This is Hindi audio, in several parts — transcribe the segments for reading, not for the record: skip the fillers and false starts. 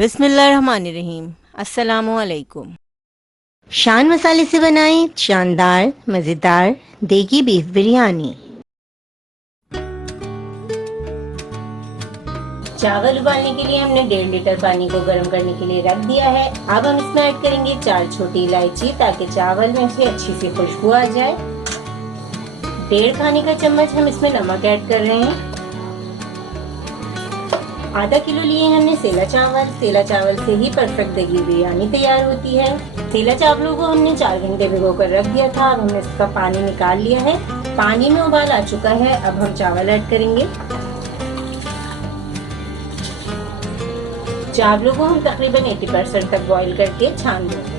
बिस्मिल्लाहिर्रहमानिर्रहीम। अस्सलामुअलैकुम। शान मसाले से बनाएं शानदार मज़ेदार देगी बीफ बिरयानी। चावल उबालने के लिए हमने 1.5 लीटर पानी को गर्म करने के लिए रख दिया है। अब हम इसमें ऐड करेंगे 4 छोटी इलायची ताकि चावल में से अच्छी सी खुशबू आ जाए। 1.5 खाने का चम्मच हम इसमें नमक ऐड कर रहे हैं। आधा किलो लिए हमने सेला चावल। सेला चावल से ही परफेक्ट देगी बिरयानी तैयार होती है। सेला चावलों को हमने 4 घंटे भिगो कर रख दिया था। अब हमने इसका पानी निकाल लिया है। पानी में उबाल आ चुका है। अब हम चावल ऐड करेंगे। चावलों को हम तकरीबन 80% तक बॉईल करके छान देंगे।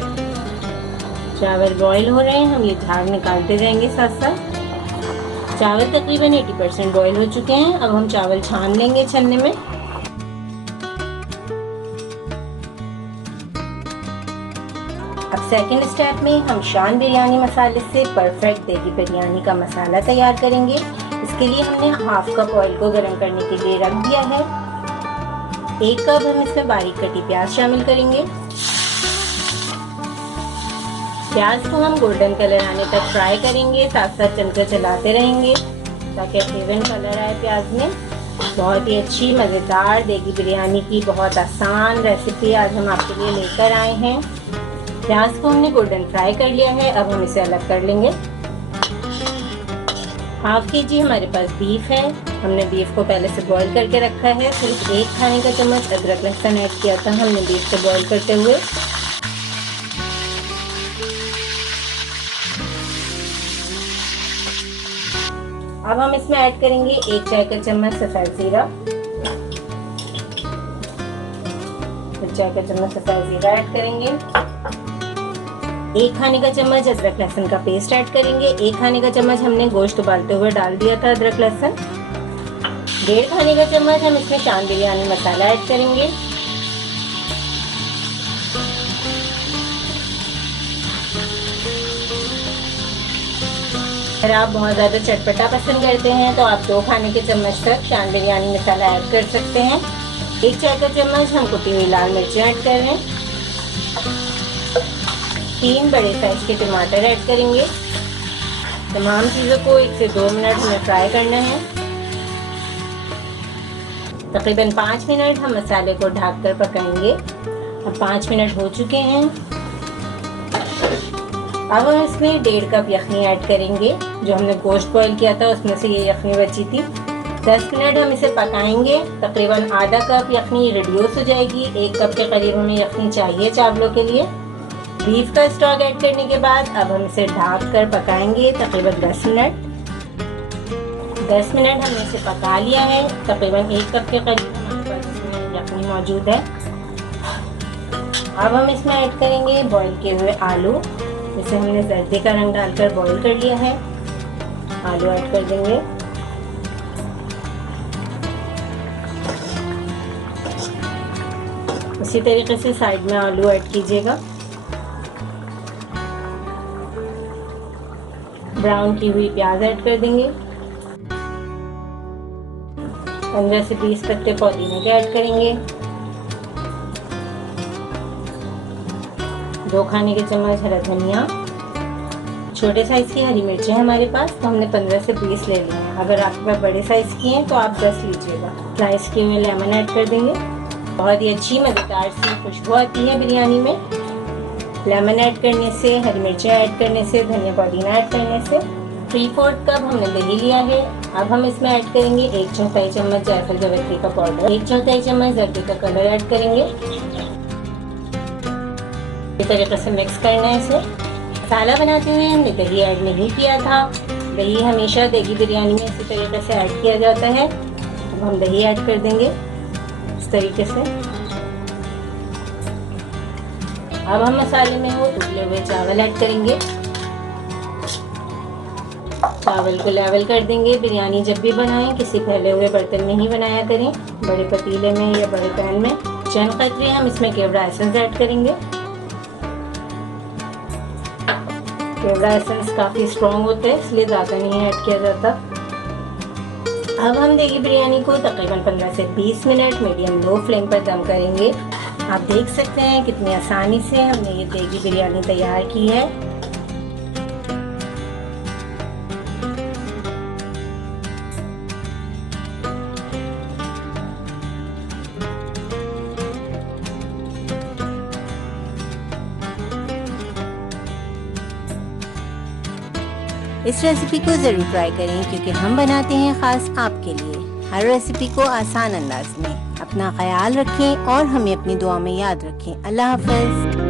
चावल बॉईल हो रहे हैं, हम ये झाग निकालते जाएंगे साथ साथ। चावल तकरीबन 80% बॉईल हो चुके हैं। अब हम चावल छान लेंगे छन्ने में। अब सेकंड स्टेप में हम शान बिरयानी मसाले से परफेक्ट देगी बिरयानी का मसाला तैयार करेंगे। इसके लिए हमने हाफ कप ऑयल को गर्म करने के लिए रख दिया है। 1 कप हम इसमें बारीक कटी प्याज शामिल करेंगे। प्याज को हम गोल्डन कलर आने तक फ्राई करेंगे, साथ साथ चमचा चलाते रहेंगे ताकि इवन कलर आए प्याज में। बहुत ही अच्छी मज़ेदार देगी बिरयानी की बहुत आसान रेसिपी आज हम आपके लिए लेकर आए हैं। प्याज को हमने गोल्डन फ्राई कर लिया है। अब हम इसे अलग कर लेंगे। हाफ केजी हमारे पास बीफ है। हमने बीफ को पहले से बॉईल करके रखा है। सिर्फ 1 खाने का चम्मच अदरक लहसुन ऐड किया था हमने बीफ को बॉईल करते हुए। अब हम इसमें ऐड करेंगे 1 चाय का चम्मच सफेद जीरा। 1 चाय का चम्मच सफेद जीरा ऐड करेंगे। 1 खाने का चम्मच अदरक लहसुन का पेस्ट ऐड करेंगे। 1 खाने का चम्मच हमने गोश्त उबालते हुए डाल दिया था अदरक लहसुन। 1.5 खाने का चम्मच हम इसमें शान बिरयानी मसाला ऐड करेंगे। अगर आप बहुत ज़्यादा चटपटा पसंद करते हैं तो आप 2 खाने के चम्मच तक शान बिरयानी मसाला ऐड कर सकते हैं। 1 चाय का चम्मच हम कुटी हुई लाल मिर्चें ऐड कर रहे हैं। 3 बड़े साइज के टमाटर ऐड करेंगे। तमाम चीज़ों को 1 से 2 मिनट में फ्राई करना है। तकरीबन 5 मिनट हम मसाले को ढककर पकाएंगे। अब 5 मिनट हो चुके हैं। अब हम इसमें 1.5 कप यखनी ऐड करेंगे। जो हमने गोश्त बॉईल किया था उसमें से ये यखनी बची थी। 10 मिनट हम इसे पकाएंगे। तकरीबन आधा कप यखनी रिड्यूस हो जाएगी। 1 कप के करीब हमें यखनी चाहिए चावलों के लिए। बीफ का स्टॉक ऐड करने के बाद अब हम इसे ढक कर पकाएंगे तकरीबन 10 मिनट। 10 मिनट हमने इसे पका लिया है। तकरीबन 1 कप के करीब हमारे पास इसमें यखनी मौजूद है। अब हम इसमें ऐड करेंगे बॉईल किए हुए आलू। इसे हमने जर्दी का रंग डालकर बॉईल कर लिया है। आलू ऐड कर देंगे। इसी तरीके से साइड में आलू ऐड कीजिएगा। ब्राउन की हुई प्याज ऐड कर देंगे। 15 से 20 पत्ते पुदीने के ऐड करेंगे। 2 खाने के चम्मच हरा धनिया। छोटे साइज की हरी मिर्चें हमारे पास, तो हमने 15 से 20 ले लिए हैं। अगर आपके पास बड़े साइज की हैं तो आप 10 लीजिएगा। स्लाइस किए हुए लेमन ऐड कर देंगे। बहुत ही अच्छी मज़ेदार सी खुशबू आती है बिरयानी में। लेमन ऐड करने से, हरी मिर्चें ऐड करने से, धनिया पुदीना ऐड करने से। 3/4 कप हमने दही लिया है। अब हम इसमें ऐड करेंगे 1/4 चम्मच जायफल जावित्री का पाउडर। 1/4 चम्मच जर्दी का कलर ऐड करेंगे। इस तरीके से मिक्स करना है इसे। मसाला बनाते हुए हमने दही ऐड नहीं किया था। दही हमेशा देगी बिरयानी में इसी तरीके से ऐड किया जाता है। अब हम दही ऐड कर देंगे इस तरीके से। अब हम मसाले में वो उबले हुए चावल ऐड करेंगे। चावल को लेवल कर देंगे। बिरयानी जब भी बनाएं किसी फैले हुए बर्तन में ही बनाया करें, बड़े पतीले में या बड़े पैन में। चंद कतरे हम इसमें केवड़ा एसेंस ऐड करेंगे। केवड़ा एसेंस काफ़ी स्ट्रॉन्ग होते हैं इसलिए ज़्यादा नहीं ऐड किया जाता। अब हम देगी बिरयानी को तकरीबन 15 से 20 मिनट मीडियम लो फ्लेम पर दम करेंगे। आप देख सकते हैं कितनी आसानी से हमने ये देगी बिरयानी तैयार की है। इस रेसिपी को ज़रूर ट्राई करें क्योंकि हम बनाते हैं ख़ास आपके लिए, हर रेसिपी को आसान अंदाज में। अपना ख्याल रखें और हमें अपनी दुआ में याद रखें। अल्लाह हाफ़िज़।